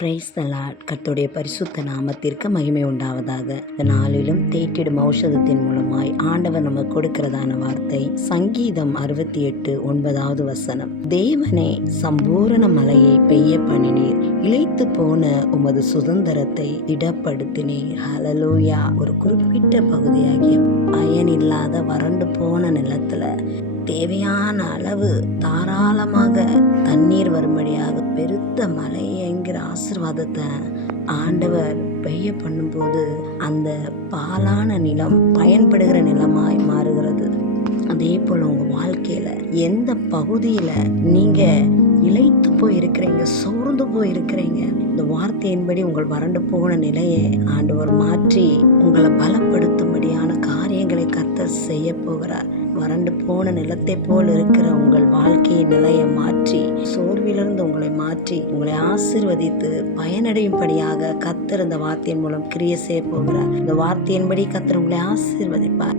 Praise the Lord. கர்த்தருடைய பரிசுத்த நாமத்திற்கு மகிமை உண்டாவதாக. இந்த நாளிலும் தேற்றிடும் ஔஷதத்தின் மூலமாய் ஆண்டவர் நமக்கு கொடுக்கிறதான வார்த்தை சங்கீதம் 68:9 வசனம். தேவனே, சம்பூரண மலையை பெய்ய பண்ணினீர், இளைத்து போன உமது சுதந்திரத்தை திடப்படுத்தினீர். ஹல்லேலூயா. ஒரு குறிப்பிட்ட பகுதியாகிய பயன் இல்லாத வறண்டு போன நிலத்துல தேவையான அளவு தாராளமாக தண்ணீர் வரும்படியாக பெருத்த மலை என்கிற ஆசீர்வாதத்தை ஆண்டவர் பெய்ய பண்ணும்போது அந்த பாலான நிலம் பயன்படுகிற நிலமாய் மாறுகிறது. அதே போல உங்க வாழ்க்கையில எந்த பகுதியில நீங்க இளைத்து போய் இருக்கிறீங்க, சோர்ந்து போய் இருக்கிறீங்க, இந்த வார்த்தையின்படி உங்கள் வறண்டு போன நிலையை ஆண்டவர் மாற்றி உங்களை பலப்படுத்தும்படியான காரியங்களை கர்த்தர் செய்ய போகிறார். வறண்டு போன நிலத்தை போல் இருக்கிற உங்கள் வாழ்க்கையின் நிலையை மாற்றி, சோர்விலிருந்து உங்களை மாற்றி, உங்களை ஆசீர்வதித்து பயனடையும்படியாக கர்த்தர் இந்த வார்த்தையின் மூலம் கிரியை செய்ய போகிறார். இந்த வார்த்தையின்படி கர்த்தர் உங்களை ஆசீர்வதிப்பார்.